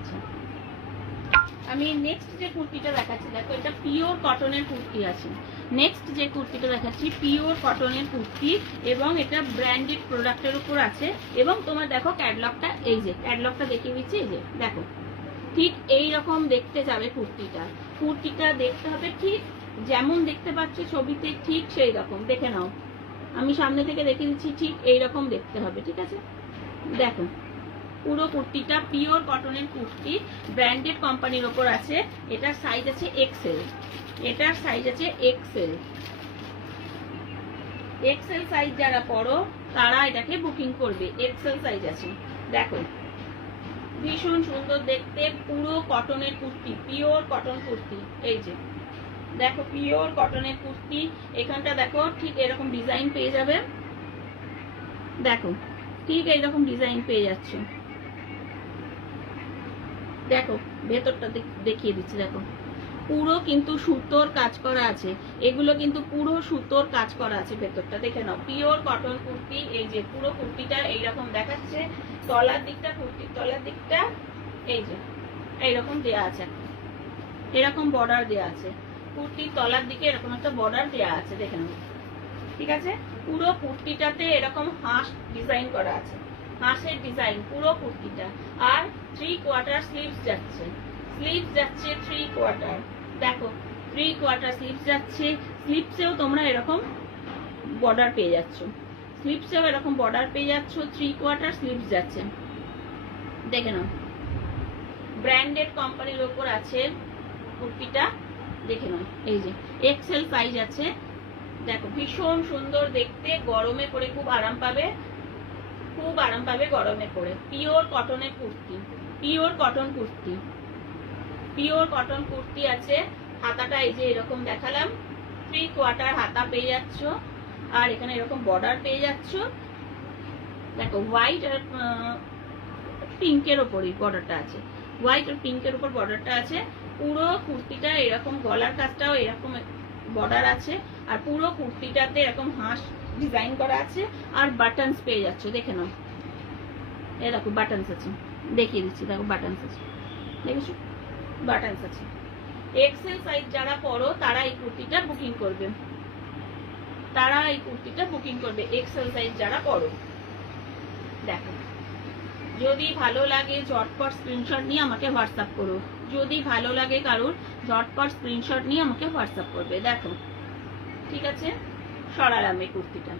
আচ্ছা, আমি নেক্সট যে কুর্তিটা দেখাচ্ছি, দেখো এটা পিওর কটনের কুর্তি আছে। নেক্সট যে কুর্তিটা দেখাচ্ছি পিওর কটনের কুর্তি, এবং এটা ব্র্যান্ডেড প্রোডাক্টের উপর আছে। এবং তোমার দেখো ক্যাটলগটা, এই যে ক্যাটলগটা দেখিয়ে দিচ্ছি, এই যে দেখো ঠিক এই রকম দেখতে যাবে কুর্তিটা। কুর্তিটা দেখতে হবে ঠিক যেমন দেখতে পাচ্ছ ছবিতে, ঠিক সেই রকম দেখে নাও। আমি সামনে থেকে দেখিয়ে দিচ্ছি, ঠিক এইরকম দেখতে হবে, ঠিক আছে? দেখো পুরো কুর্তিটা পিওর কটনের কুর্তি, ব্র্যান্ডেড কোম্পানির ওপর আছে। এটার সাইজ আছে এক্সেল, এটার সাইজ আছে এক্সেল। এক্সেল সাইজ যারা পড়ো তারা এটাকে বুকিং করবে, এক্সেল সাইজ আছে। দেখো ভীষণ সুন্দর দেখতে, পুরো কটনের কুর্তি, পিওর কটন কুর্তি। এই যে দেখো পিওর কটনের কুর্তি, এখানটা দেখো ঠিক এরকম ডিজাইন পেয়ে যাবে। দেখো ঠিক এইরকম ডিজাইন পেয়ে যাচ্ছে। দেখো ভেতরটা দেখিয়ে দিচ্ছি, দেখো পুরো কিন্তু সুতোর কাজ করা আছে, এগুলো কিন্তু পুরো সুতোর কাজ করা আছে ভেতরটা, দেখে নাও। পিওর কটন কুর্তি, এই যে পুরো কুর্তিটা এইরকম দেখাচ্ছে। তলার দিকটা, কুর্তির তলার দিকটা এই যে এইরকম দেয়া আছে, এরকম বর্ডার দেয়া আছে। কুর্তির তলার দিকে এরকম একটা বর্ডার দেয়া আছে, দেখে নাও, ঠিক আছে? পুরো কুর্তিটাতে এরকম হাঁস ডিজাইন করা আছে, হাঁসের ডিজাইন পুরো কুর্তিটা। আর 3 কোয়ার্টার স্লিভস যাচ্ছে, স্লিভস যাচ্ছে 3 কোয়ার্টার। দেখো 3 কোয়ার্টার স্লিভস যাচ্ছে। স্লিভসেও তোমরা এরকম বর্ডার পেয়ে যাচ্ছ, স্লিভসেও এরকম বর্ডার পেয়ে যাচ্ছ। 3 কোয়ার্টার স্লিভস যাচ্ছে, দেখে নাও। ব্র্যান্ডেড কোম্পানির ওপর আছে কুর্তিটা, দেখে নাও। এই যে এক্সেল সাইজ আছে। দেখো ভীষণ সুন্দর দেখতে, গরমে পরে খুব আরাম পাবে, খুব আরাম পাবে গরমে পরে। পিওর কটনের kurti, pure cotton kurti, pure cotton kurti আছে। হাতাটা এই যে এরকম দেখালাম, 3 কোয়ার্টার হাতা পেয়ে যাচ্ছ। আর এখানে এরকম বর্ডার পেয়ে যাচ্ছ। দেখো হোয়াইট আর পিঙ্কের ওপরই বর্ডারটা আছে, হোয়াইট আর পিঙ্কের উপর বর্ডারটা আছে। পুরো কুর্তিটা এরকম, গলার কাজটাও এরকম বর্ডার আছে। আর পুরো কুর্তিটাতে এরকম হাঁস ডিজাইন করা আছে। আর বাটনস পেয়ে যাচ্ছ, দেখে নাও। এ দেখো বাটনস আছে, দেখিয়ে দিচ্ছি, দেখো বাটনস আছে, দেখেছো বাটনস আছে। এক্সেল সাইজ যারা পড়ো তারা এই কুর্তিটা বুকিং করবে, তারা এই কুর্তিটা বুকিং করবে, এক্সেল সাইজ যারা পড়ো। দেখো যদি ভালো লাগে ঝটপট স্ক্রিনশট নিয়ে আমাকে হোয়াটসঅ্যাপ করো, যদি ভালো লাগে কারোর ঝটপট স্ক্রিনশট নিয়ে আমাকে হোয়াটসঅ্যাপ করবে। দেখো ঠিক আছে, সরালাম এই কুর্তিটা।